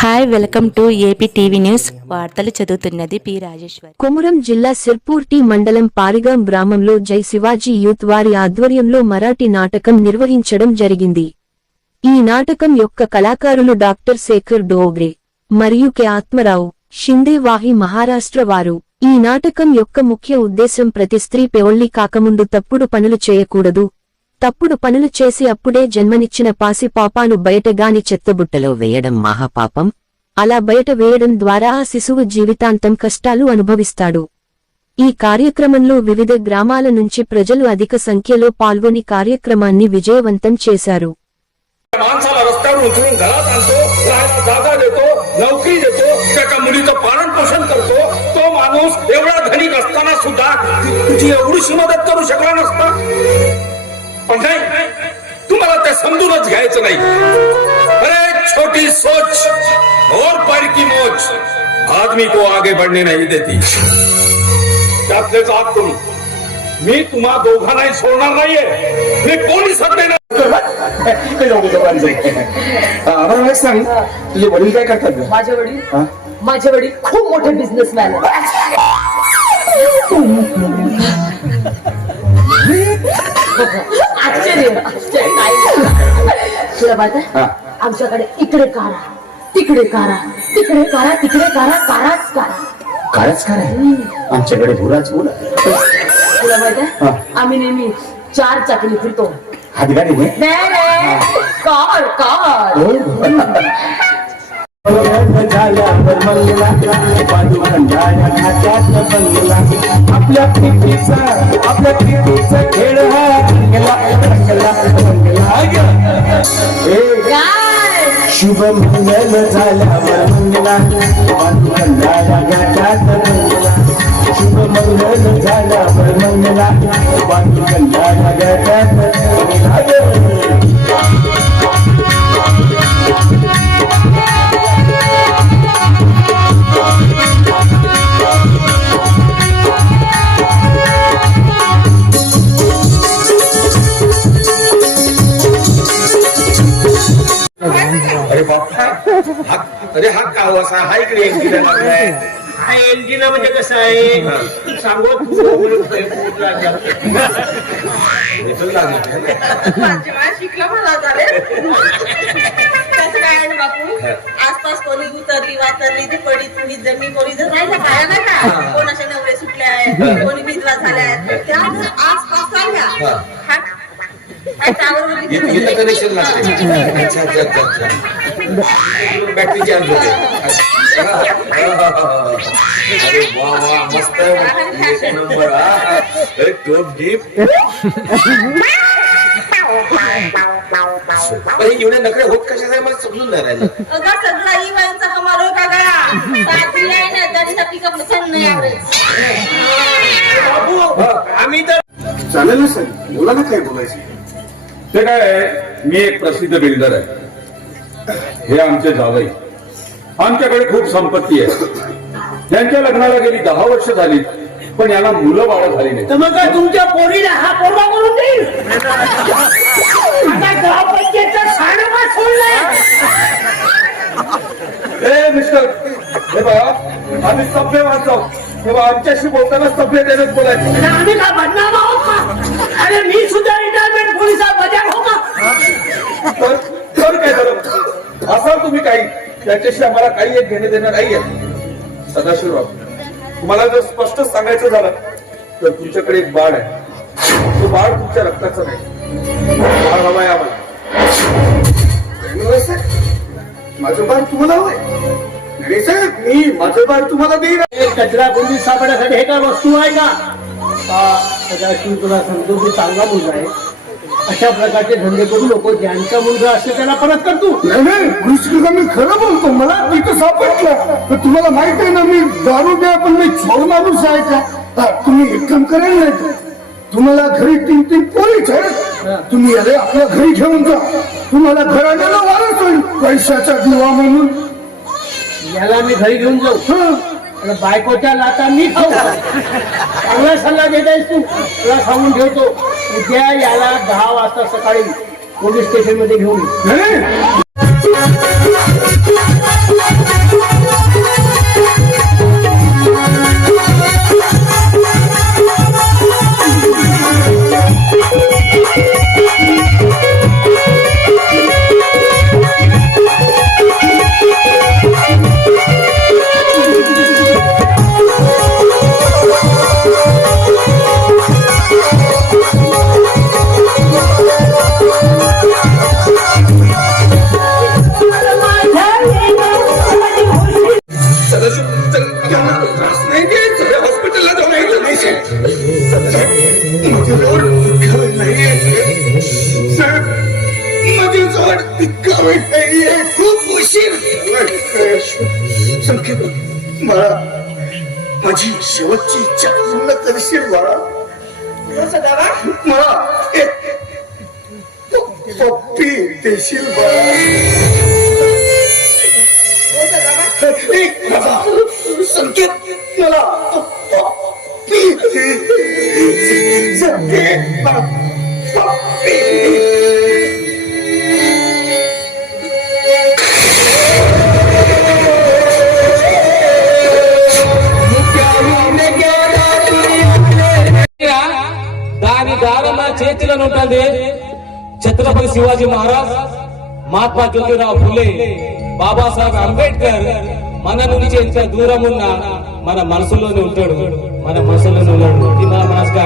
Hi welcome to AP TV news. వార్తలు చదువుతున్నది P Rajeshwari. Komuram జిల్లా సిర్పూర్ టీ మండలం పారిగాం గ్రామంలో జై శివాజీ యూత్ వారి ఆధ్వర్యంలో మరాఠీ నాటకం నిర్వహించడం జరిగింది. ఈ నాటకం యొక్క కళాకారులు డాక్టర్ శేఖర్ డోగ్రే మరియు కె ఆత్మరావు షిందే వాహి మహారాష్ట్ర వారు. ఈ నాటకం యొక్క ముఖ్య ఉద్దేశం ప్రతి స్త్రీ పెళ్లి కాకముందు తప్పుడు పనులు చేయకూడదు. తప్పుడు పనులు చేసి అప్పుడే జన్మనిచ్చిన పాసి పాపాను బయటగాని చెత్తబుట్టలో వేయడం మహాపాపం. అలా బయట వేయడం ద్వారా ఆ శిశువు జీవితాంతం కష్టాలు అనుభవిస్తాడు. ఈ కార్యక్రమంలో వివిధ గ్రామాల నుంచి ప్రజలు అధిక సంఖ్యలో పాల్గొని కార్యక్రమాన్ని విజయవంతం చేశారు. माणसाला रस्त्यावर उतरून घरात आणतो, राहायला जागा देतो, नोकरी देतो, त्याच्या मुलीचं पालन पोषण करतो. तो माणूस एवढा धनिक असताना सुद्धा तुझी एवढीशी मदत करू शकला नसता. पण नाही, तुम्हाला ते समजूनच घ्यायचं नाही. अरे छोटी सोच और बड़ी की मोच आदमी को आगे बढ़ने नहीं देती. त्यातलेच आत तुम्ही, मी तुम्हा दोघांनाही सोडणार नाहीये. मी कोणी सत्य नाही. आम्हाला सांग, तुझे वडील काय करतात? माझे वडील खूप मोठे बिझनेसमॅन आहेत. आश्चर्य तुला माहित आहे, आमच्याकडे इकडे कारा, तिकडे कारा, तिकडे कारा, तिकडे कारा, काराच कारा. काळच काय आमच्याकडे भुराच बोला. तुला माहित आहे, आम्ही नेहमी 4 चाकरी फिरतो. हातगाडी कार कार. आपल्या प्रीतीचा खेळ शुभ मंगल झाला मंगला पांडुरंगाच्या घाटात मंगला. शुभ मंगल झाला मंगला पांडुरंगाच्या घाटात अरे बाप, अरे हा काव असा हा इकडे एंटीना लागलाय. हा एंटीना म्हणजे कसं आहे सांगू शिकलं मला झाले. त्याचं काय आहे बापू, आसपास कोणी उतरली वातरली ती पडी तुम्ही जमीन कोणी जर राहिला पाया नाही का, कोणाचे नवरे सुटले आहेत, कोणी विधवा झाल्या आहेत, त्या जर आसपास राहिल्या कनेक्शन लागते. बॅटरी चार्ज होते. अरे वा वा, मस्त नंबर. टोप डीप. एवढे नखरे होत कशाचे मला समजून नाही राहिलं. सगळा इवांचा कमाल हो का गळा साथी आहे ना, तरी पिकअप सण नाही आवडेल. आम्ही तर चालेल ना सर, बोला ना काय बोलायचं. ते काय आहे, मी एक प्रसिद्ध बिल्डर आहे. हे आमचे जावई. आमच्याकडे खूप संपत्ती आहे. त्यांच्या लग्नाला गेली 10 वर्ष झाली, पण याला मुलं बाळ झाली नाही. तर मग तुमच्या पोरीला हा पोरगा करून देईल. आता ग्रामपंचायतचा साडमा सोडलाय. ए मिस्टर, हे बघा, आम्ही सभ्य माणसं, तेव्हा आमच्याशी बोलताना सभ्यतेनेच बोलायचं. आम्ही का बदनाम आहोत का? अरे मी सुद्धा रिटायरमेंट पोलिसात बजाव हो का? तर काय झालं असाल तुम्ही काही, त्याच्याशी आम्हाला काही एक घेणे देणं नाहीये. सदाशिवराव, तुम्हाला जर स्पष्ट सांगायचं झालं तर तुमच्याकडे एक बाळ आहे. तो बाळ तुमच्या रक्ताचं नाही. बाळ हवाय आम्हाला. माझं बाळ तुम्हाला हवंय? नाही साहेब, मी माझं बाळ तुम्हाला देईन. कचरा पोलीस सापडण्यासाठी हे काय वस्तू आहे का? सदाशिव, तुला सांगतो तू चांगला मुलगा आहे. अशा प्रकारचे धंदे करू नको. ज्यांचा मुलगा असतो त्याला परत कर तू. नाही कृष्ण, मी खरं बोलतो. मला तिथं सापडलं. तर तुम्हाला माहित आहे ना, मी दारू द्या पण मी छोड माणूस आहे का? तुम्ही एक काम करायला नाही का, तुम्हाला घरी 3 पोलीस आहेत, तुम्ही याला आपल्या घरी घेऊन जा. तुम्हाला घराण्याला वारस होईल पैशाचा दिवा म्हणून. याला मी घरी घेऊन जाऊ. बायकोच्या लाता मी खाऊ. चांगला सल्ला देत आहेस तू. तुला सांगून ठेवतो, उद्या याला 10 वाजता सकाळी पोलीस स्टेशन मध्ये घेऊन ये. पण तितका वेळ नाहीये, खूप उशीर झालाय. संकेत, बाळा, माझी शेवटची इच्छा पूर्ण करशील बाळा? सदाबा मला एक पप्पी देशील बाळा? संकेत, मला पप्पी दे. संकेत, मला पप्पी దాని దారుణ చేతిలో ఉంటుంది ఛత్రపతి శివాజీ మహారాజ్, మహాత్మా జ్యోతిరావు ఫులే, బాబాసాహెబ్ అంబేద్కర్ మన నుంచి ఎంత దూరం ఉన్నా మన మనసులోనే ఉంటాడు, మన మనసులోనే ఉన్నాడు. ఇది మన మనసుగా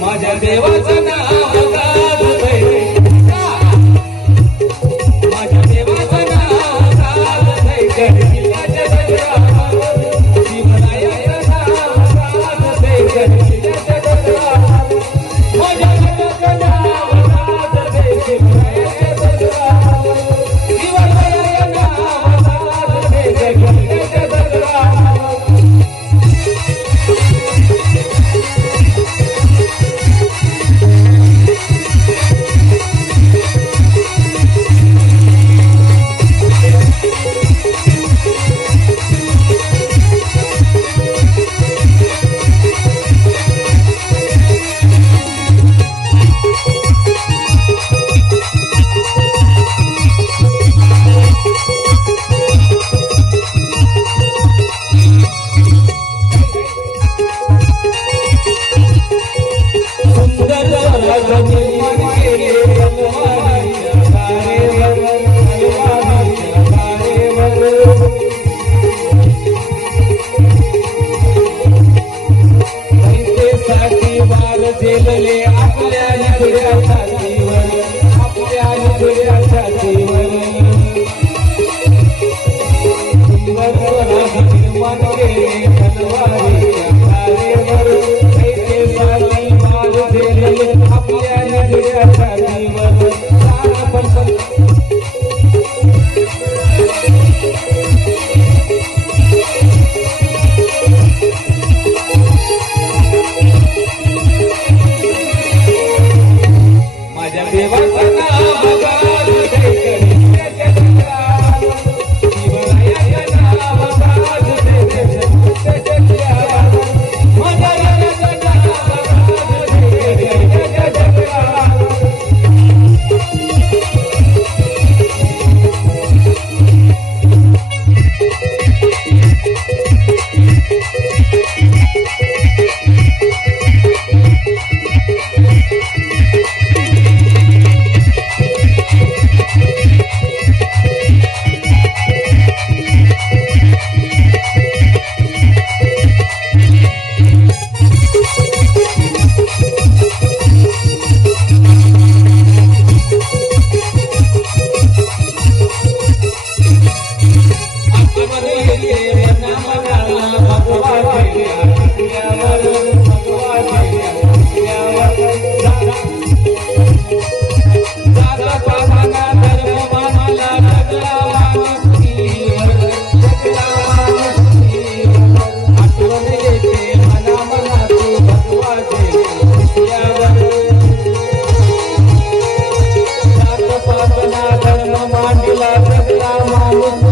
माझ्या देवाचं नाव गाजतंय, माझ्या देवाचं नाव गाजतंय, गडकिल्ल्याच्या गजरावर शिवरायाचं नाव गाजतंय, गडकिल्ल्याच्या गजरावर माझ्या देवाचं नाव गाजतंय, शिवरायाच्या गजरावर शिवरायाचं नाव गाजतंय, गडकिल्ल्याच्या गजरावर. आपला धर्म मांडला सगळा माणूस